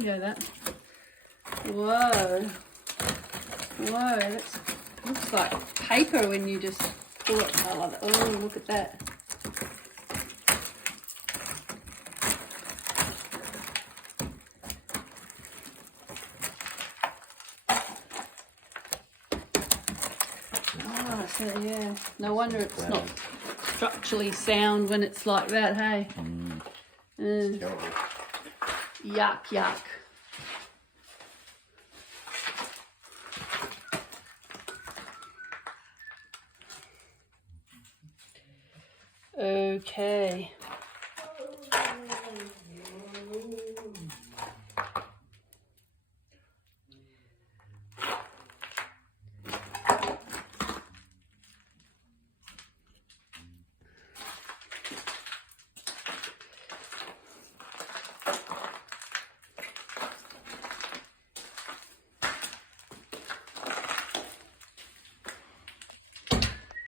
video that. Whoa. Whoa, that looks like paper when you just pull it. I love it. Oh, look at that. Oh, so yeah. No wonder it's not structurally sound when it's like that, hey? Yuck, yuck. Okay.